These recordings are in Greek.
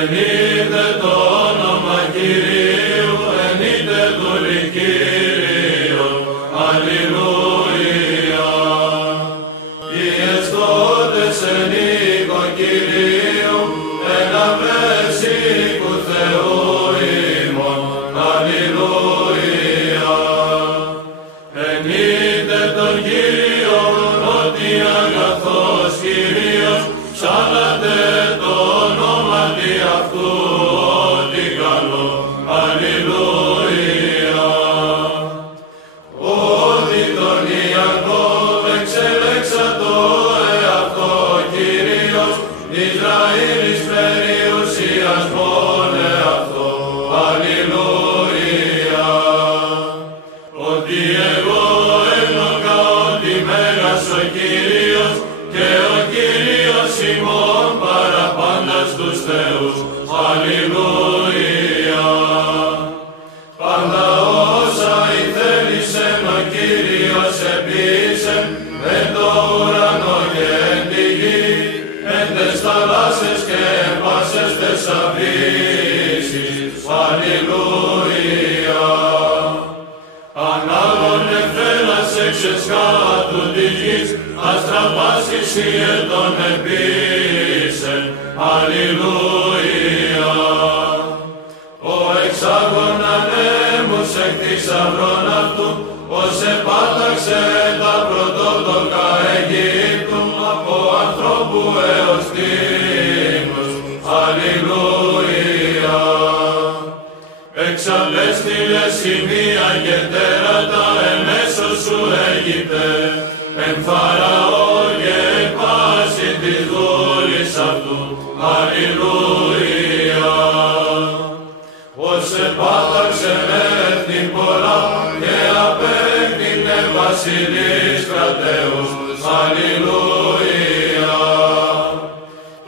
Εν είδε το όνομα Κυρίου εν αυτού ότι καλό. Αλληλούια. Ότι τον Ιακώβ εξελέξατο εαυτό Κύριος, Ισραήλης περιουσιασμόν εαυτό. Αλληλούια. Ότι εγώ ένογα ότι μέγας ο Κύριος και ο Κύριος ημών παραπάντας τους θεούς. Αλληλούια. Πάντα όσα ηθέλησεν ο Κύριος επίησεν εν το ουρανό και εν τη γη, εν τες θαλάσσες και εν πάσες τες αβύσεις. Αλληλούια. Ανάγων εφέλας εξεσκάτου της γης, αστραπάσεις οι ετών επίησεν. Αλληλούια. Ο εξάγων ανέμους εκ θησαυρών αυτού, ως επάταξε τα πρωτότοκα Αιγύπτου, από ανθρώπου έως τίνους. Αλληλούια. Εξαπέστειλε σημεία και τέρατα εμέσως σου Αίγυπτε, εν Φαραώ και εν πάση της δούλης αυτού. Αλληλούια. Ως επάταξε έθνη πολλά και απέκτηνε βασιλείς κρατέους. Αλληλούια.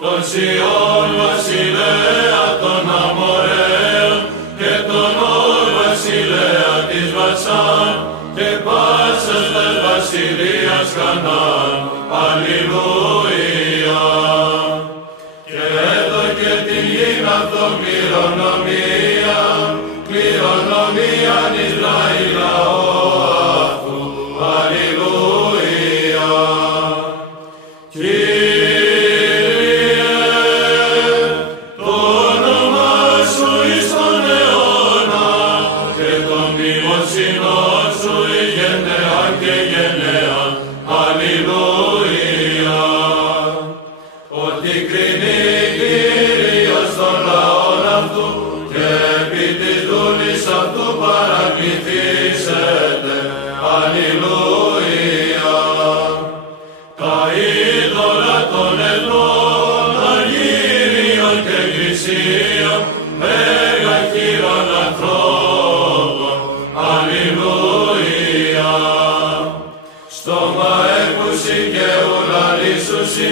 Τον Σιών βασιλέα των Αμοραίων και τον Όρ βασιλέα της Βασάν και πάσας τας βασιλείας Χανάν. Αλληλούια. Και έδωκε την γην αυτό κληρονομία, κληρονομίαν Ισραήλ λαό αυτού. Αλληλούια. Κύριε, το όνομα σου εις τον αιώνα και τον μνημοσύνο σου εις γενεάν και γενεάν. Αλληλούια. Ότι κρίνει Κύριος των λαών αυτού και επί της δούλης αυτού παρακληθήσετε. Αλληλούια. Τα είδωλα των εθνών, αργύριων και εκκλησίων, μέγα χείρων ανθρώπων. Αλληλούια. Στόμα έκουσι και ουρανίσουσι,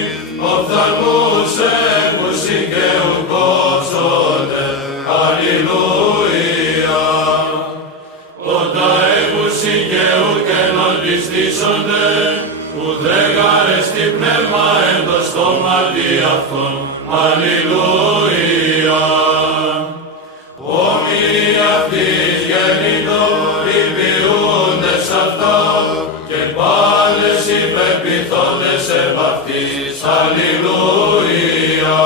οφθαλμούς έκουσι και ουκόψονται. Αλληλούια. Όντα έκουσι και ουκενοντιστήσονται, ουδέγαρεστη πνεύμα εν το στόματι αυτών. Αλληλούια. Όμοιοι αυτής γεννήτω, υπηούντες αυτά και πάλες υπερπιθόντες επ' αυτής. Αλληλούια.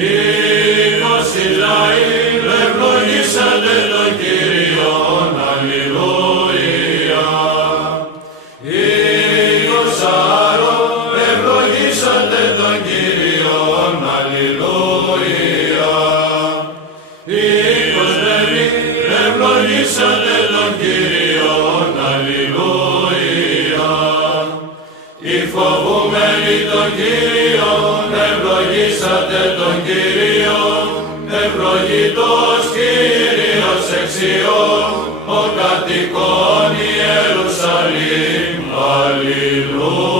Οίκος Ισραήλ, ευλογήσατε τον Κύριον. Αλληλούια. Οίκος Άρων, ευλογήσατε τον Κύριον. Αλληλούια. Οίκος Λεβί, ευλογήσατε τον Κύριον. Αλληλούια. Οι φοβούμενοι τον Κύριον, ευλογήσατε τον Κύριον. Ευλογητός Κύριος εξ Ιών, ο κατοικών Ιερουσαλήμ. Αλληλούια.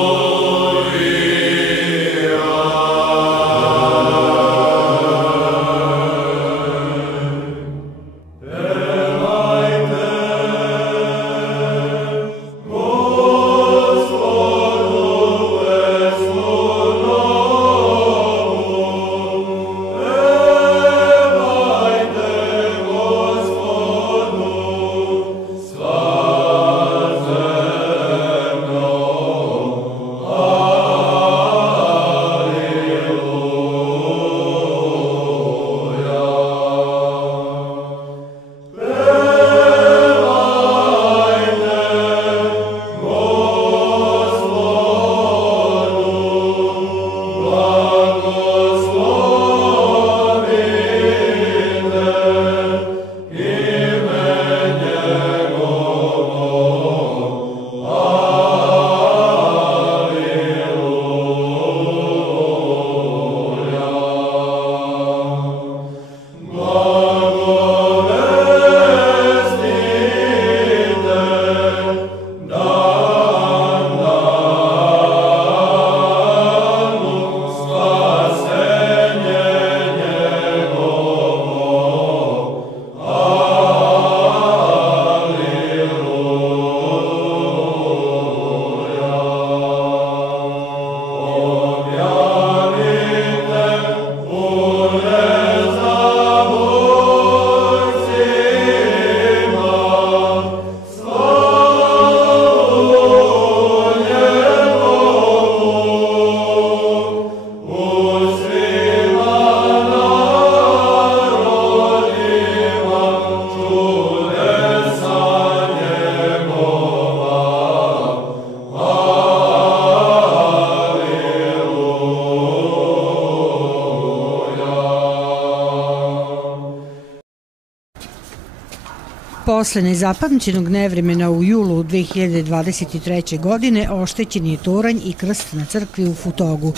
Posle nezapamćenog nevremena u julu 2023. godine oštećen je toranj i krst na crkvi u Futogu.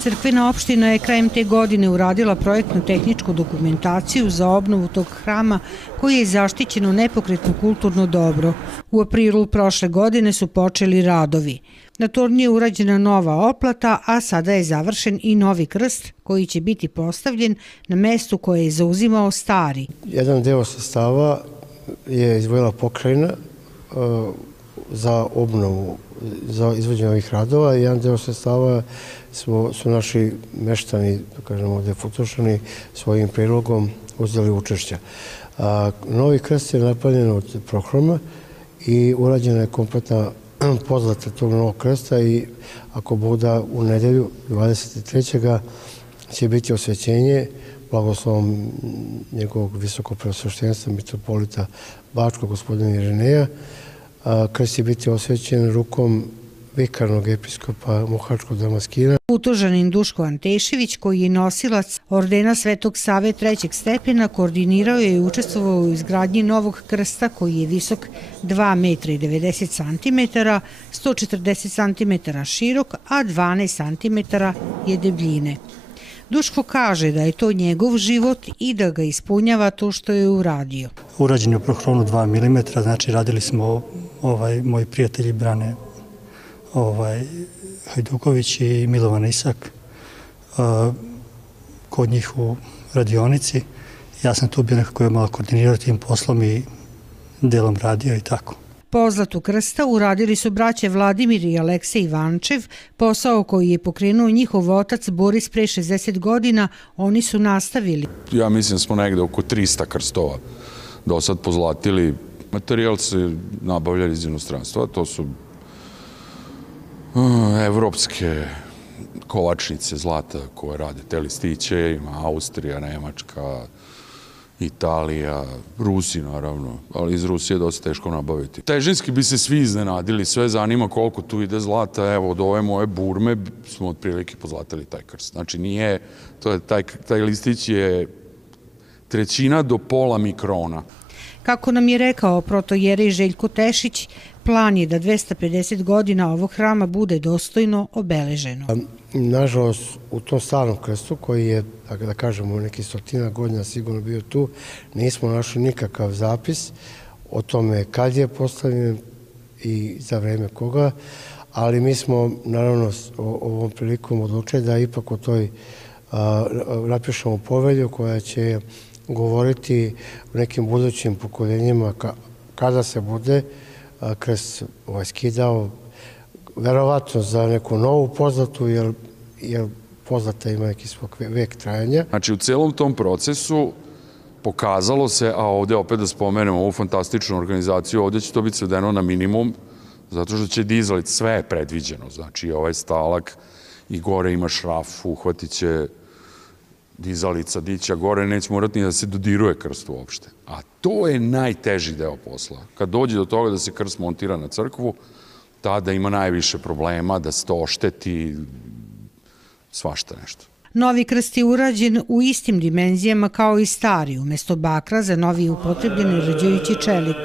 Crkvena opština je krajem te godine uradila projektno-tehničku dokumentaciju za obnovu tog hrama koji je zaštićeno nepokretno kulturno dobro. U aprilu prošle godine su počeli radovi. Na tornju je urađena nova oplata, a sada je završen i novi krst koji će biti postavljen na mestu koje je zauzimao stari. Jedan deo sastava je izdvojila pokrajina za obnovu, za izvođenje ovih radova i jedan deo sredstava su naši meštani, da kažemo ovde Futošani, svojim prilogom uzeli učešća. Novi krst je napravljen od prohroma i urađena je kompletna pozlata tog novog krsta i ako Bog da u nedelju 23. će biti osvećenje blagoslovom njegovog visokog preosveštenstva mitropolita Bačkog gospodina Irineja. Krst će biti osvećen rukom vikarnog episkopa Mohačkog Damaskina. Futožanin Duško Antešević, koji je nosilac ordena Svetog Save trećeg stepena, koordinirao je i učestvovao u izgradnji novog krsta koji je visok 2 metra i 90 centimetara, 140 centimetara širok, a 12 centimetara je debljine. Duško kaže da je to njegov život i da ga ispunjava to što je uradio. Urađen je u prohronu 2 mm, znači radili smo moji prijatelji Brane Hajduković i Milovan Isak kod njih u radionici. Ja sam tu bio nekako malo koordinirao tim poslom i delom radio i tako. Pozlatu krsta uradili su braće Vladimir i Aleksej Ivančev, posao koji je pokrenuo njihov otac Boris pre 60 godina, oni su nastavili. Ja mislim da smo negde oko 300 krstova do sad pozlatili. Materijal se nabavljali iz inostranstva, to su evropske kovačnice zlata koje rade te listiće, ima Austrija, Nemačka, Italija, Rusi naravno, ali iz Rusije je dosta teško nabaviti. Težinski bi se svi iznenadili, sve zanima koliko tu ide zlata, evo od ove moje burme smo otprilike pozlatili taj krst. Znači nije, taj listić je 1/3 do pola mikrona. Kako nam je rekao protojerej Željko Tešić, plan je da 250 godina ovog hrama bude dostojno obeleženo. Nažalost, u tom starom krstu, koji je, da kažemo, neki 100 godina sigurno bio tu, nismo našli nikakav zapis o tome kad je postavljen i za vreme koga, ali mi smo, naravno, ovom prilikom odlučili da ipak o toj napišemo povelju koja će govoriti u nekim budućim pokoljenjima kada se bude krst skidao, verovatno za neku novu pozlatu, jer pozlata ima neki svog vek trajanja. Znači, u celom tom procesu pokazalo se, a ovde opet da spomenemo ovu fantastičnu organizaciju, ovde će to biti svedeno na minimum, zato što će dizalic, sve je predviđeno. Znači, ovaj stalak i gore ima šraf, uhvatit će dizalica, dića gore, neće morati ni da se dodiruje krst uopšte. A to je najteži deo posla. Kad dođe do toga da se krst montira na crkvu, tada ima najviše problema, da se to ošteti, svašta nešto. Novi krst je urađen u istim dimenzijama kao i stari, umesto bakra za novi upotrebljeni rađajući čelik.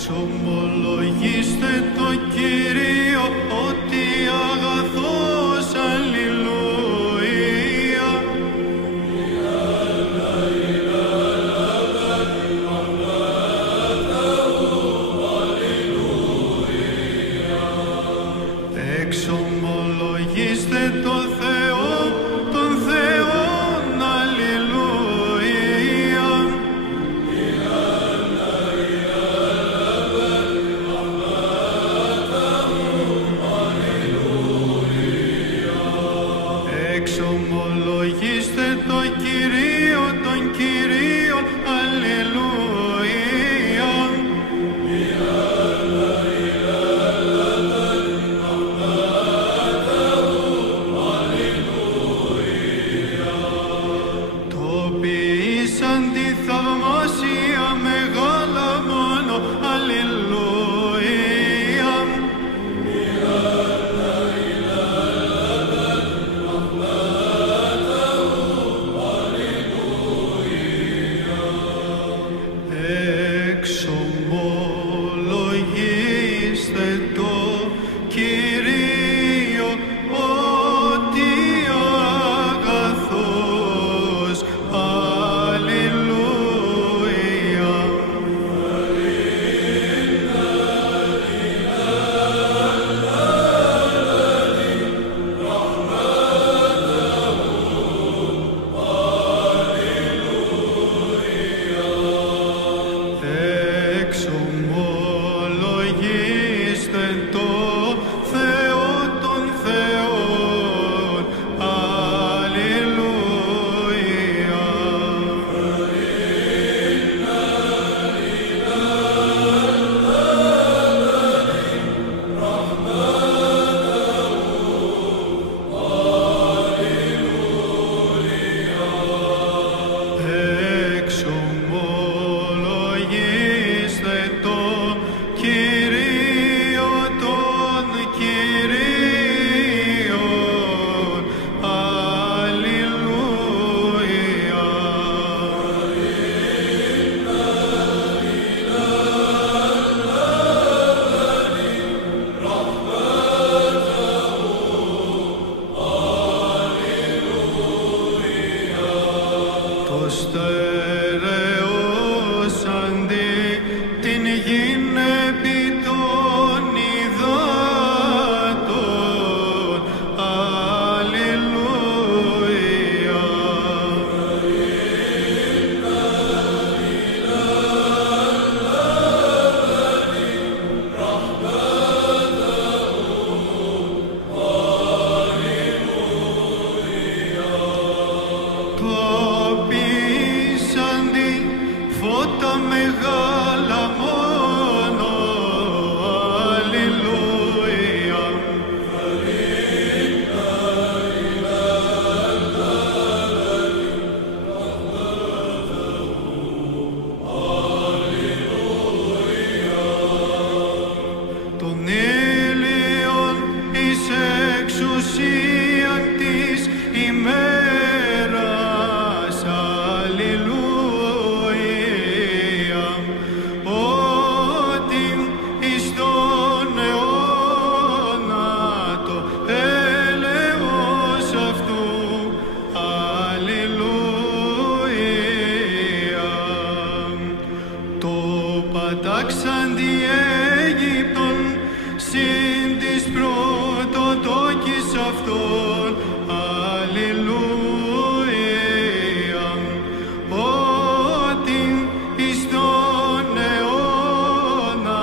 Εξομολογήστε το Κύριο ότι αγαθός, αλληλούια. Εξομολογήστε το Θεό, τον Θεόν, αλληλούια. Εξομολογήστε το Κυρίο, τον Κυρίο, αλληλούια. Το ποιήσαν τη θαυμάσια μεγάλα μόνο, αλληλούια. Εξομολογήστε το Κυρίο ότι αγαθός, αλληλούια. Εξομολογήστε το Θεό, τον Θεόν, αλληλούια. Εξομολογήστε το Κυρίο, τον Κυρίον, αλληλούια. Το στερεός αντί την γην επί των υδάτων, αλληλούια. Το ποιήσαντι φώτα μεγάλα μόνο, αλληλούια. Τον ήλιον εις εξουσίαν της ημέρας, αλληλούια. Ότι εις τον αιώνα το έλεος αυτού, αλληλούια. Το πατάξαντι Αίγυπτον συν της πρωτοτόκης αυτών, αλληλούια. Ότι εις τον αιώνα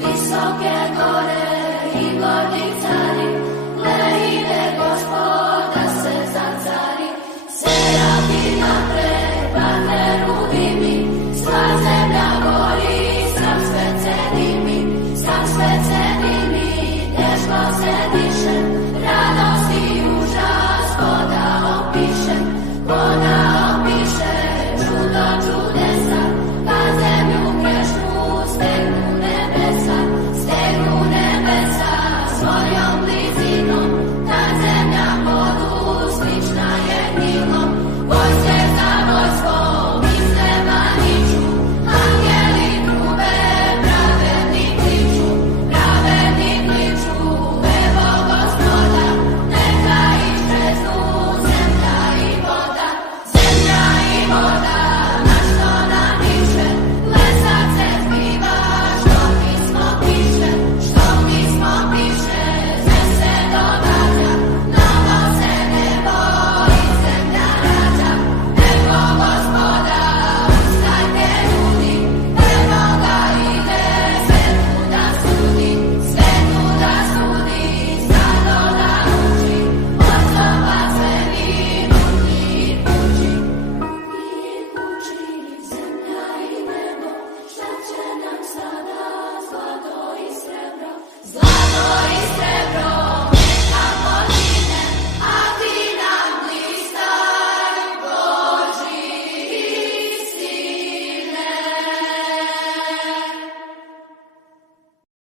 Wysokie góry i gornice.